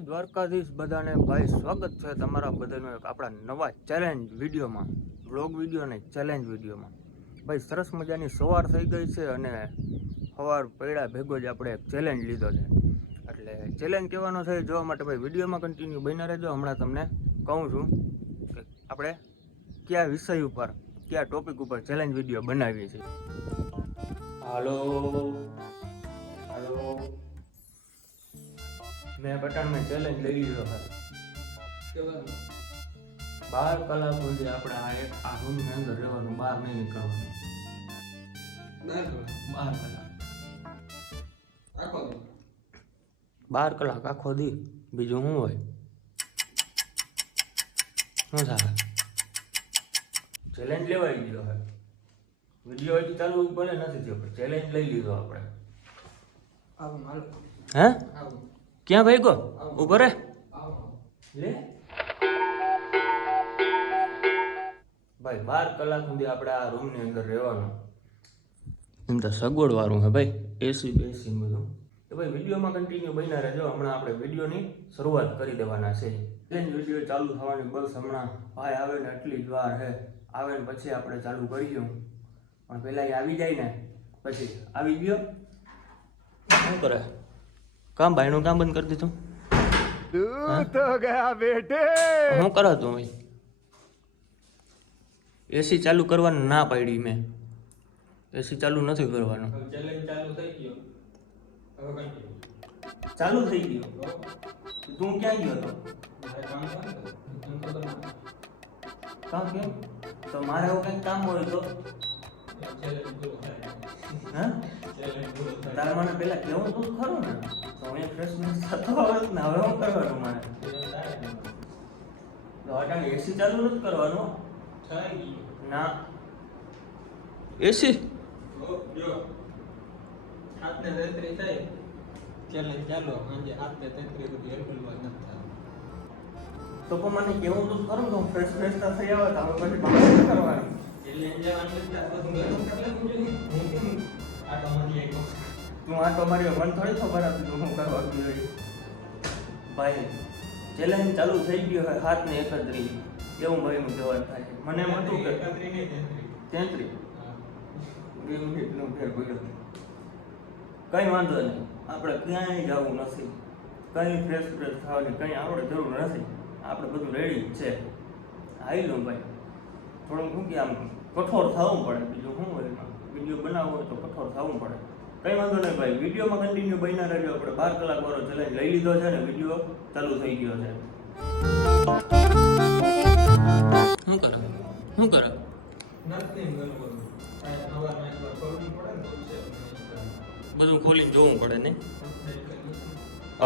દ્વારકાધીશ બધાને ભાઈ સ્વાગત છે તમારા બધાનું એક આપણા નવા ચેલેન્જ વિડીયોમાં, વ્લોગ વિડીયો નહીં ચેલેન્જ વિડીયોમાં. ભાઈ સરસ મજાની સવાર થઈ ગઈ છે અને સવાર પડ્યા ભેગો જ આપણે એક ચેલેન્જ લીધો છે. એટલે ચેલેન્જ કહેવાનો છે જોવા માટે ભાઈ વિડીયોમાં કન્ટિન્યુ બન્યા રહેજો. હમણાં તમને કહું છું કે આપણે કયા વિષય ઉપર કયા ટોપિક ઉપર ચેલેન્જ વિડીયો બનાવીએ છીએ. હાલો મેં પટાણ મેં ચેલેન્જ લઈ લીધો છે. 12 કલાક સુધી આપણે આ રૂમની અંદર રહેવાનું, બહાર નહીં નીકળવાનું. 12 કલાક આખો દી. બીજું શું હોય? શું થાય? ચેલેન્જ લેવાઈ ગયો છે. વિડીયો હજી ચાલુ પડે નથી થયો પણ ચેલેન્જ લઈ લીધો આપણે. હે ક્યાં ભાઈ ગો ઉભો રે લે ભાઈ. 12 કલાક સુધી આપણે આ રૂમની અંદર રહેવાનું. એમ તો સગવડ વાળું હે ભાઈ, એસી બેસી બધું. તો ભાઈ વિડીયોમાં કન્ટિન્યુ બન્યા રહેજો. હમણાં આપણે વિડીયોની શરૂઆત કરી દેવાના છે. ચેલેન્જ વિડીયો ચાલુ થવાની બસ હમણાં ભાઈ આવે ને એટલી જ વાર છે. આવે ને પછી આપણે ચાલુ કરીશું. પણ પહેલાં એ આવી જાય ને પછી આવી ગયો શું કરે? કામ ભાઈનું કામ બંધ કરી દીધું. તો ગયા બેટે શું કરો તું? ભાઈ એસી ચાલુ કરવાનું ના પાડી મેં. એસી ચાલુ નથી કરવાનું. ચાલુ થઈ ગયો. તું ક્યાં ગયો હતો? કામ કેમ? તો મારે એવું કંઈક કામ હોય તો તારે મને પેલા કેવું તું ખરું ને તો હું ફ્રેશનેસ થતો આવત ને. હવે શું કરવાનું મારે? અટાણે એસી ચાલુ નથી કરવાનું ના. એસી તો પણ મને કેવું તું ખરું તો ફ્રેશ થઈ આવે તો હવે પછી બહાર કરવાની. તું આટો મારી મન થોડી ખબર હતી તું શું કરવાનું ભાઈ. ચેલેન્જ ચાલુ થઈ ગયો હોય 7 ને 31 એવું ભાઈનું કહેવાનું થાય. મને એમ હતું કે 33 2 મિનિટનો ફેર બોલ્યો. કંઈ વાંધો નહીં, આપણે ક્યાંય જવું નથી, કંઈ ફ્રેશ થવાની કંઈ આપણે જરૂર નથી. આપણે બધું રેડી જ છે. હાઈ લો ભાઈ. થોડુંક શું કે આમ કઠોર થવું પડે. બીજું શું હોય એમાં? વિડીયો બનાવવો હોય તો કઠોર થવું પડે. કંઈ વાંધો નહીં ભાઈ, વિડીયોમાં કન્ટિન્યુ બન્યા રહેજો. આપણે 12 કલાક વાળો ચેલેન્જ લઈ લીધો છે ને વિડીયો ચાલુ થઈ ગયો છે. શું કરે? શું કરે? બધું ખોલીને જોવું પડે ને.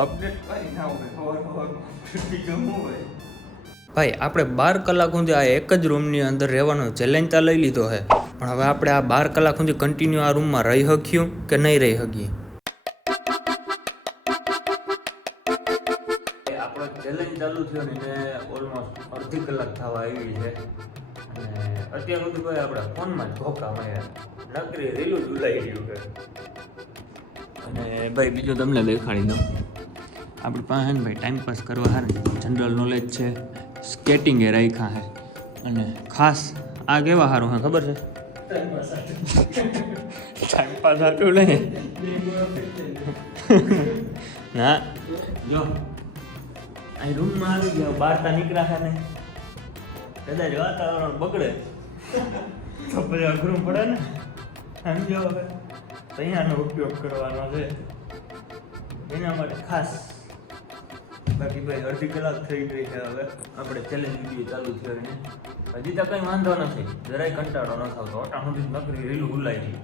અપડેટ કરી ના હોય. બીજું શું હોય ભાઈ? આપણે 12 કલાક સુધી આ એક જ રૂમની અંદર રહેવાનો ચેલેન્જ તો લઈ લીધો છે. પણ હવે આપણે આ 12 કલાક સુધી કન્ટિન્યુ આ રૂમમાં રહી શક્યું કે નહીં રહી શકીએ? આપણો ચેલેન્જ ચાલુ થયો ને એને ઓલમોસ્ટ અડધી કલાક થવા આવી છે. અને અત્યાર સુધી ભાઈ આપણે ફોનમાં જ ધોકા મળ્યા, નકરી રેલું જ ઉલાઈ રહ્યું છે. અને ભાઈ બીજું તમને દેખાડી દઉં. આપણી પાસે ને ભાઈ ટાઈમપાસ કરવા હારે જનરલ નોલેજ છે, સ્કેટિંગ એ રાખ્યા છે. અને ખાસ આ કેવા સારું હા ખબર છે? ટાઈમપાસ આટલું નહીં ના. જો અહીં રૂમમાં આવી ગયા, બહાર નીકળ્યા છે ને કદાચ વાતાવરણ બગડે તો પછી અઘરું પડે ને. સમજો હવે અહીંયાનો ઉપયોગ કરવાનો છે એના માટે ખાસ. બાકી ભાઈ અડધી કલાક થઈ ગઈ છે. હવે આપણે ચેલેન્જ વિડીયો ચાલુ થયો ને હજી તો કંઈ વાંધો નથી, જરાય કંટાળો ન થતો. અટા સુધી નકરી રીલું ઉલાઈ ગઈ.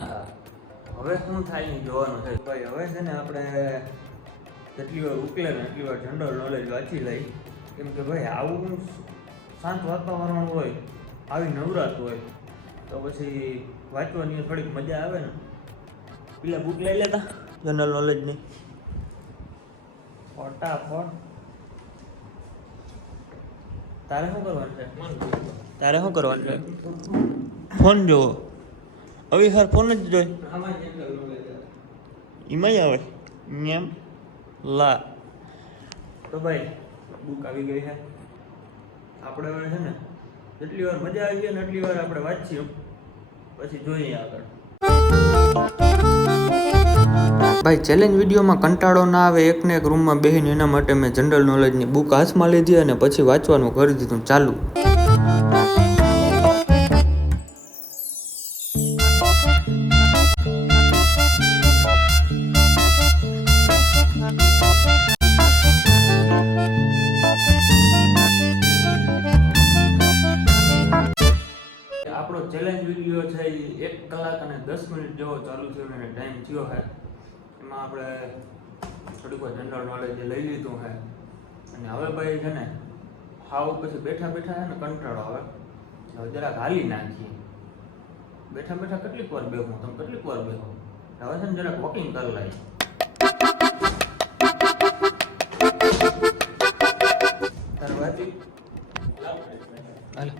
હા હવે શું થાય નહીં જોવાનું છે ભાઈ. હવે છે ને આપણે જેટલી વાર ઉકલે ને એટલી વાર જનરલ નોલેજ વાંચી લઈ. કેમ કે ભાઈ આવું શાંત વાતાવરણ હોય, આવી નવરાત હોય તો પછી વાંચવાની થોડીક મજા આવે ને. પેલા બુક લઈ લેતા જનરલ નોલેજની ફટાફટ. તારે શું કરવાનું છે? ફોન જોવો? અવિહાર ફોન જ જોઈ. એમાંય આવે એમ લા. તો ભાઈ બુક આવી ગઈ છે. આપણે હવે છે ને જેટલી વાર મજા આવી છે ને એટલી વાર આપણે વાંચીએ, પછી જોઈએ આગળ. ભાઈ ચેલેન્જ વિડીયોમાં કંટાળો ના આવે એકને એક રૂમમાં બેસીને, એના માટે મેં જનરલ નોલેજની બુક હાથમાં લીધી અને પછી વાંચવાનું કરી દીધું ચાલુ. આપણો ચેલેન્જ વિડીયો છે એ 1 કલાક અને 10 મિનિટ જેવો ચાલુ થયો અને ટાઈમ થયો છે. એમાં આપણે થોડીક જનરલ નોલેજ લઈ લીધું છે અને હવે ભાઈ છે ને હાવ પછી બેઠા બેઠા છે ને કંટાળો આવે. હવે જરાક હાલી નાખીએ. બેઠા બેઠા કેટલીક વાર બેહું, તમે કેટલીક વાર બેહો. હવે છે ને જરાક વોકિંગ કરી લઈએ. તાર વાતી હાલ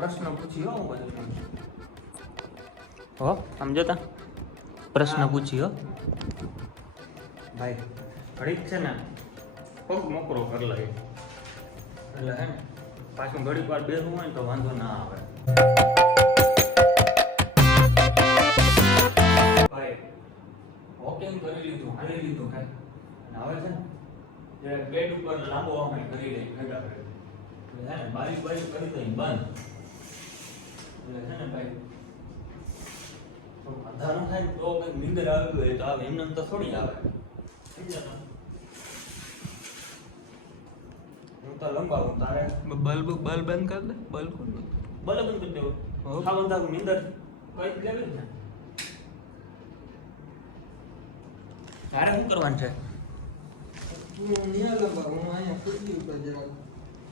પ્રશ્ન પૂછ્યો હું બધું હો સમજતા પ્રશ્ન પૂછ્યો ભાઈ. ઘડીક છે ને પગ મોકરો કરી લઈએ એટલે હે ને પાછું ઘડીક વાર બેસવું હોય ને તો વાંધો ના આવે. ભાઈ વોકિંગ કરી લીધું, હાલી લીધું હે અને હવે છે ને જે બેડ ઉપર લાંબો અમે કરી લઈ ભેગા ભેગા એટલે હે ને બારી બારી કરી દઈ બંધ. એટલે છે ને ભાઈ અંધારું થાય ને તો કંઈક નીંદર આવી હોય તો આવે, એમને તો થોડી આવે. હું તો લંબાવું તારે બલ્બ બંધ કર દે. બલ્બ બંધ કરી દેવો. હા અંધારું નીંદર કઈ લેવી ને તારે શું કરવાનું છે?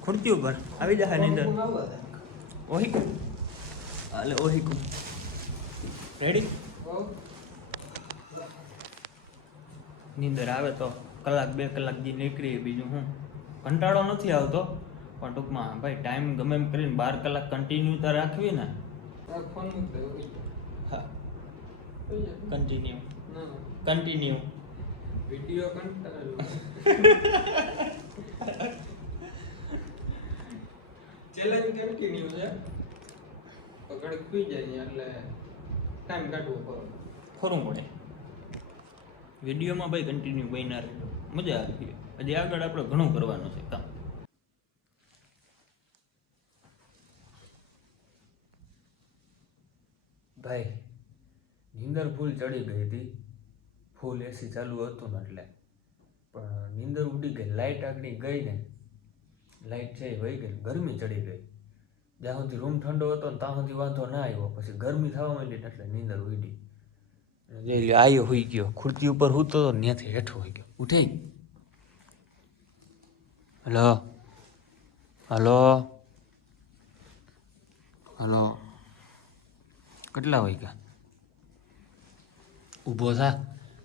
ખુરશી ઉપર આવી જાય નીંદર. ઓહી હાલે ઓહી કુ રેડી. નીંદર આવે તો કલાક 2 કલાક જી નીકળી, બીજું હું કંટાળો નથી આવતો. પણ ટૂંકમાં ભાઈ ટાઈમ ગમે એમ કરીને 12 કલાક કન્ટિન્યુ રાખવી ને. હા કન્ટિન્યુ વિડિયો ચેલેન્જ કન્ટિન્યુ છે. પકડ ખુઈ જાય એટલે ટાઈમ કાઢવો પડે, ખરું પડે. વિડીયોમાં ભાઈ કન્ટિન્યુ બન્યા રહે, મજા આવી. હજી આગળ આપણે ઘણું કરવાનું છે કામ. ભાઈ નીંદર ફૂલ ચડી ગઈ હતી, ફૂલ એસી ચાલુ હતું ને એટલે, પણ નીંદર ઉડી ગઈ. લાઇટ આગળ ગઈ ને, લાઇટ છે એ વહી ગઈ, ગરમી ચડી ગઈ. જ્યાં સુધી રૂમ ઠંડો હતો ને ત્યાં સુધી વાંધો ના આવ્યો, પછી ગરમી થવા માંડી એટલે નીંદર ઉડી. એટલે આવ્યો હોઈ ગયો, ખુરશી ઉપર હું તો ત્યાંથી હેઠો હોઈ ગયો. ઉઠે હલો હલો હલો કેટલા વાગ્યા? ઊભો થા.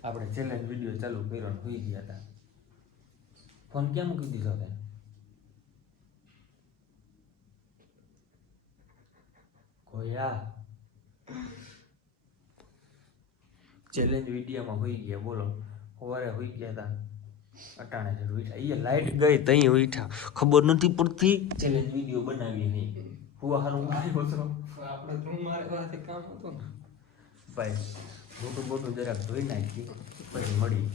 આપણે ચેલેન્જ વિડીયો ચાલુ કર્યો ને હોઈ ગયા હતા. ફોન ક્યાં મૂકી દીધો તે? કોયા ચેલેન્જ વિડીયોમાં હોઈ ગયા. બોલો સવારે હોઈ ગયા હતા, અટાણે જ ઉઠ્યા. એ લાઈટ ગઈ તઈ ઉઠ્યા, ખબર નથી પડતી. ચેલેન્જ વિડીયો બનાવી નહીં હુવા હારું ઉઠાયો તો આપણે તો મારે પાસે કામ હતું ને ભાઈ. મોટું મોટું જરાક ધોઈ નાખી પછી મળી.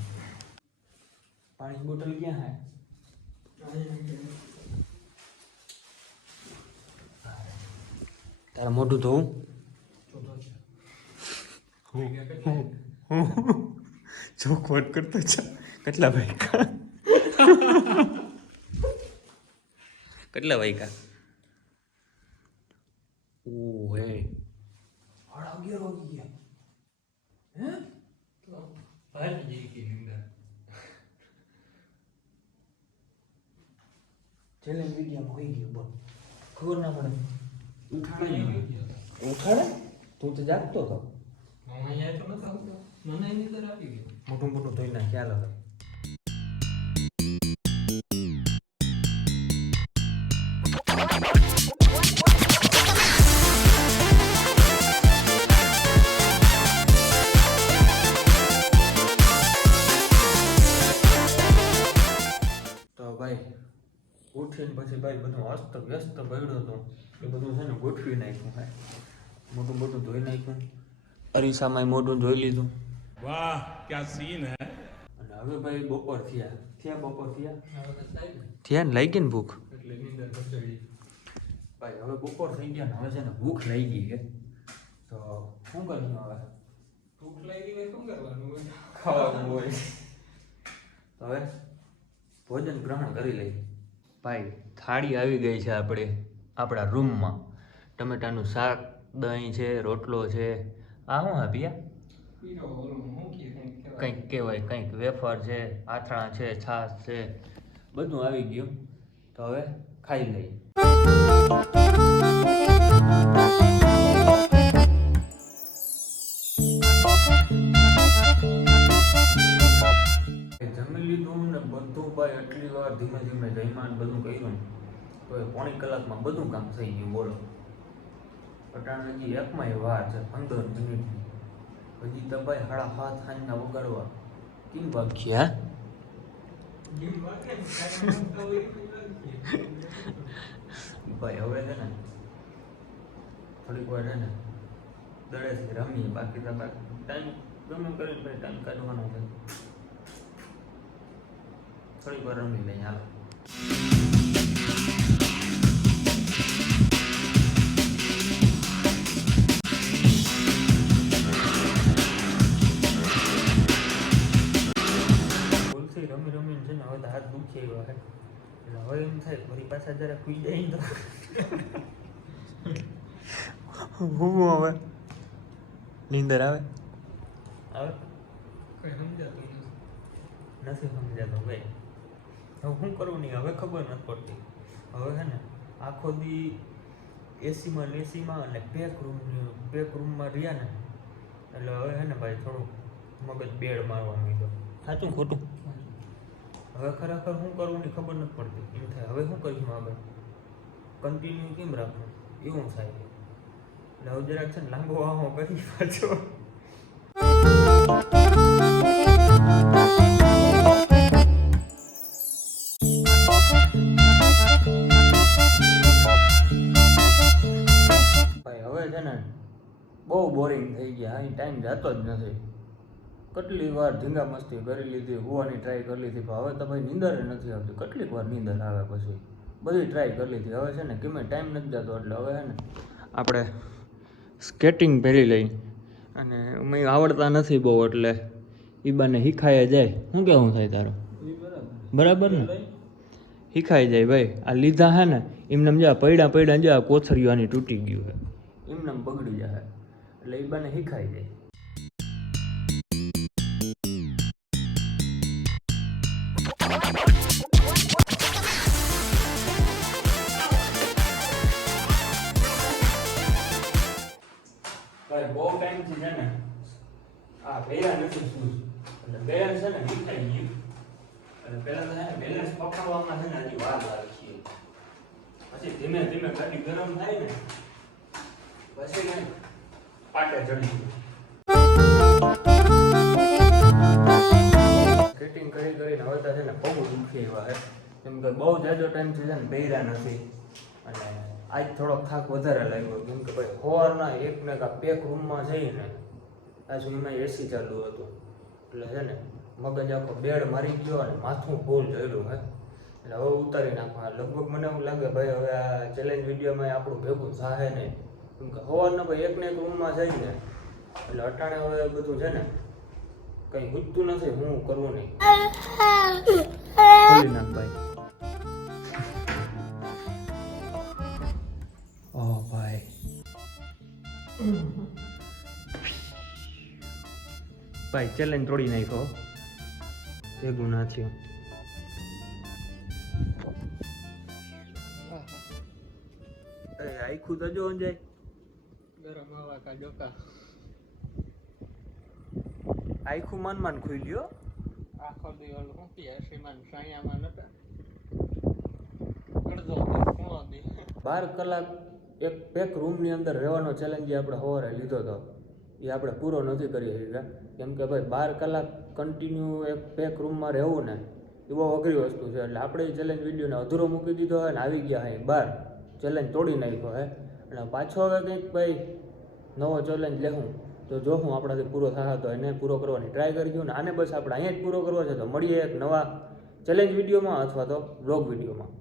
પાણી બોટલ ક્યાં હે? તારા મોઢું ધોવું ચોખવટ કરતો છે. કેટલા વાગ્યા? કેટલા વાગ્યા? ઓ હે 11:30 વાગી ગયા. હે તો ભાઈ જી की निंदा ચેલેન્જ વિડીયોમાં હોઈ ગયો. બોલ ખબર ના પડે. ઉઠાડે તું તો જાગતો હતો. અહીંયા તો નતો આવતો, મને નીંદર આવી ગઈ. મોટું મોટું ધોઈ ના ખ્યાલ હતો. ઉઠીને પછી ભાઈ બધું અસ્ત વ્યસ્ત પડ્યું હતું એ બધું છે ને ગોઠવી નાખ્યું હે મોટું મોટું ધોઈ નાખ્યું અરીસામાં મોઢું જોઈ લીધું વાહ ક્યા સીન હે અને હવે ભાઈ બપોર થયા ને લાગી ને ભૂખ એટલે નીંદર ઘસેડી ભાઈ હવે બપોર થઈ ગયા ને હવે છે ને ભૂખ લાગી છે તો શું કરશું હવે ભૂખ લાગી હોય શું કરવાનું હોય ખાવાનું હોય તો હવે ભોજન ગ્રહણ કરી લઈએ ભાઈ થાળી આવી ગઈ છે આપણા રૂમમાં ટમેટાનું શાક દહીં છે રોટલો છે આ શું આપ્યા પીરો ઓલું હું કહેવાય કંઈક કહેવાય કંઈક વેફર છે આથણા છે છાશ છે બધું આવી ગયું તો હવે ખાઈ લઈએ જમી લીધું ને બધું ભાઈ આટલી વાર ધીમે ધીમે જઈમાં બધું કર્યું તો પોણી કલાકમાં બધું કામ થઈ ગયું બોલો અટાણે હજી એકમાં વાર છે 15 મિનિટની હજી તો ભાઈ 7:30 સાંજના વગાડવા કેમ વાગ્યા ભાઈ હવે છે ને થોડીક વાર છે ને દડેથી રમીએ બાકી તો ટાઈમ ગમે કરીને ભાઈ ટાઈમ કાઢવાનો છે થોડીક વાર રમી લઈએ હાલો રમીને છે ને હવે તો હાથ દુખી આવ્યો છે એટલે હવે એમ થાય ફરી પાછા જરા ખુઈ જાય તો હું હવે નીંદર આવે કઈ સમજાતું નથી સમજાતું ભાઈ હવે શું કરવું નહીં હવે ખબર નથી પડતી હવે છે ને આખો દી એસીમાં અને પેક રૂમમાં રહ્યા ને એટલે હવે છે ને ભાઈ થોડુંક મગજ બેડ મારવા માંડ્યો સાચું ખોટું હવે ખરેખર શું કરવું ની ખબર નથી પડતી એમ થાય હવે શું કરીશું આગળ કન્ટિન્યુ કેમ રાખવું એવું થાય એટલે હવે જરાક છે ને લાંબો વાહો કરી પાછો ભાઈ હવે છે ને બહુ બોરિંગ થઈ ગયા અહીં ટાઈમ જતો જ નથી કેટલી વાર ધીંગા મસ્તી કરી લીધી હોવાની ટ્રાય કરી લીધી પણ હવે તો ભાઈ નીંદર નથી આવતી કેટલીક વાર નીંદર આવે પછી બધી ટ્રાય કરી લીધી હવે છે ને કેમે ટાઈમ નથી જતો એટલે હવે છે ને આપણે સ્કેટિંગ પહેરી લઈ અને મેં આવડતા નથી બહુ એટલે એ બાને શીખાય જાય શું કેવું થાય તારું બરાબર ને શીખાઈ જાય ભાઈ આ લીધા હે ને એમને જા પૈડા જા કોથરીઓ આની તૂટી ગયું છે એમને બગડી જાય એટલે એ બાને શીખાઈ જાય બહુ ટાઈમથી છે ને આ પહેલા નથી શૂઝ એટલે બેલેન્સ છે ને શીખાઈ ગયું એટલે પહેલા તો છે ને બેલેન્સ પકડવામાં છે ને હજી વાર લાગી પછી ધીમે ધીમે ગાડી ગરમ થાય ને પછી ને પાટે ચડી સ્કેટિંગ કરીને હવે તો છે ને બહુ દુખી એવા છે કેમ કે બહુ જાજો ટાઈમથી છે ને પહેર્યા નથી અને આજ થોડોક થાક વધારે લાગ્યો કેમ કે ભાઈ સવારના એક ને પેક રૂમમાં જઈને આ સુધીમાં એસી ચાલુ હતું એટલે છે ને મગજ આખો બેડ મારી ગયો અને માથું ફૂલ જડ્યું હે એટલે હવે ઉતારી નાખવા લગભગ મને એવું લાગે ભાઈ હવે આ ચેલેન્જ વિડીયોમાં આપણું ભેગું થાય નહીં કેમ કે સવારના ભાઈ એક ને એક રૂમમાં જઈને એટલે અટાણે હવે બધું છે ને કંઈ ગુજતું નથી હું કરવું નહીં ખોલી નાખ ભાઈ ઓ ભાઈ ભાઈ ચેલેન્જ તોડી નાખ્યો ભેગું ના થયું આખું તો જો જાય ગરમ હવા કા ડોકા આખું માન ખુઈ ગયો આખો દિવસ હું કે 80 માં સાયામાં નતા અડધો પોણો દી 12 કલાક એક પેક રૂમની અંદર રહેવાનો ચેલેન્જ જે આપણે સવારે લીધો હતો એ આપણે પૂરો નથી કરી શક્યા કેમ કે ભાઈ 12 કલાક કન્ટિન્યુ એક પેક રૂમમાં રહેવું ને એ બહુ અઘરી વસ્તુ છે. એટલે આપણે એ ચેલેન્જ વિડીયોને અધૂરો મૂકી દીધો હોય ને આવી ગયા હે બહાર, ચેલેન્જ તોડી નાખ્યો હે. અને પાછો હવે કંઈક ભાઈ નવો ચેલેન્જ લેવું તો જો હું આપણાથી પૂરો થશે તો એને પૂરો કરવાની ટ્રાય કરીશું. ને આને બસ આપણે અહીંયા જ પૂરો કરવો છે. તો મળીએ એક નવા ચેલેન્જ વિડીયોમાં અથવા તો વ્લોગ વિડીયોમાં.